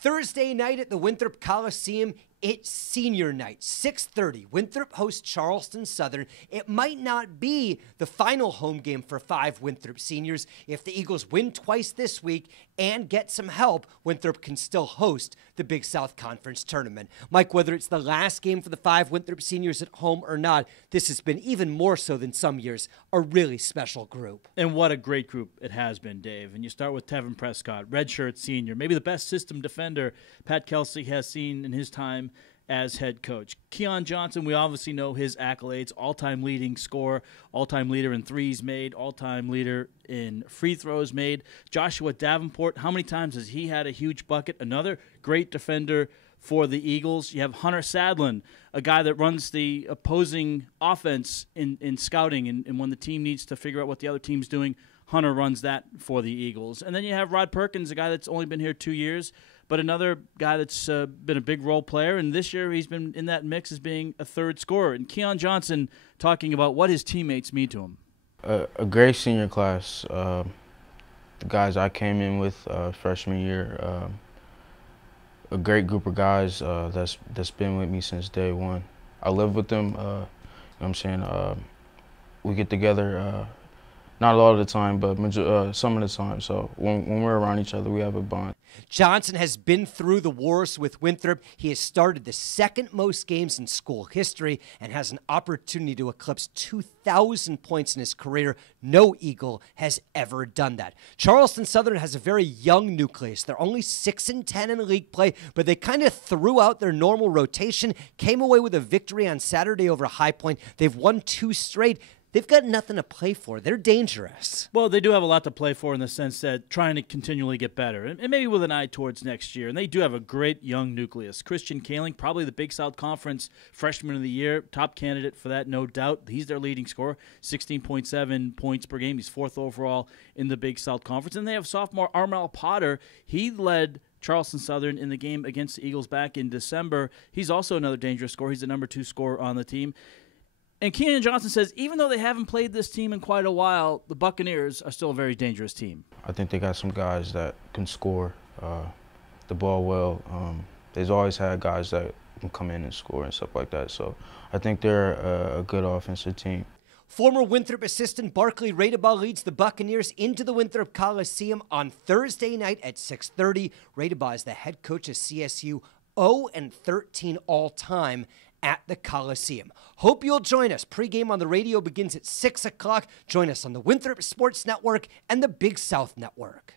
Thursday night at the Winthrop Coliseum, it's senior night, 6:30. Winthrop hosts Charleston Southern. It might not be the final home game for 5 Winthrop seniors. If the Eagles win twice this week and get some help, Winthrop can still host the Big South Conference tournament. Mike, whether it's the last game for the 5 Winthrop seniors at home or not, this has been, even more so than some years, a really special group. And what a great group it has been, Dave. And you start with Tevin Prescott, redshirt senior, maybe the best system defender Pat Kelsey has seen in his time as head coach. Keon Johnson, we obviously know his accolades, all-time leading scorer, all-time leader in threes made, all-time leader in free throws made. Joshua Davenport, how many times has he had a huge bucket? Another great defender for the Eagles. You have Hunter Sadlin, a guy that runs the opposing offense in scouting, and when the team needs to figure out what the other team's doing, Hunter runs that for the Eagles. And then you have Rod Perkins, a guy that's only been here 2 years, but another guy that's been a big role player, and this year he's been in that mix as being a third scorer. And Keon Johnson talking about what his teammates mean to him. A great senior class. The guys I came in with freshman year, a great group of guys that's been with me since day one. I live with them. You know what I'm saying? We get together not a lot of the time, but some of the time. So when we're around each other, we have a bond. Johnson has been through the wars with Winthrop. He has started the second most games in school history and has an opportunity to eclipse 2,000 points in his career. No Eagle has ever done that. Charleston Southern has a very young nucleus. They're only 6-10 in league play, but they kind of threw out their normal rotation, came away with a victory on Saturday over High Point. They've won 2 straight. They've got nothing to play for. They're dangerous. Well, they do have a lot to play for in the sense that trying to continually get better, and maybe with an eye towards next year. And they do have a great young nucleus. Christian Kaling, probably the Big South Conference Freshman of the Year, top candidate for that, no doubt. He's their leading scorer, 16.7 points per game. He's 4th overall in the Big South Conference. And they have sophomore Armel Potter. He led Charleston Southern in the game against the Eagles back in December. He's also another dangerous scorer. He's the number 2 scorer on the team. And Keon Johnson says even though they haven't played this team in quite a while, the Buccaneers are still a very dangerous team. I think they got some guys that can score the ball well. They've always had guys that can come in and score and stuff like that. So I think they're a good offensive team. Former Winthrop assistant Barkley Radebaugh leads the Buccaneers into the Winthrop Coliseum on Thursday night at 6:30. Radebaugh is the head coach of CSU, 0-13 all-time at the Coliseum. Hope you'll join us. Pre-game on the radio begins at 6 o'clock. Join us on the Winthrop Sports Network and the Big South Network.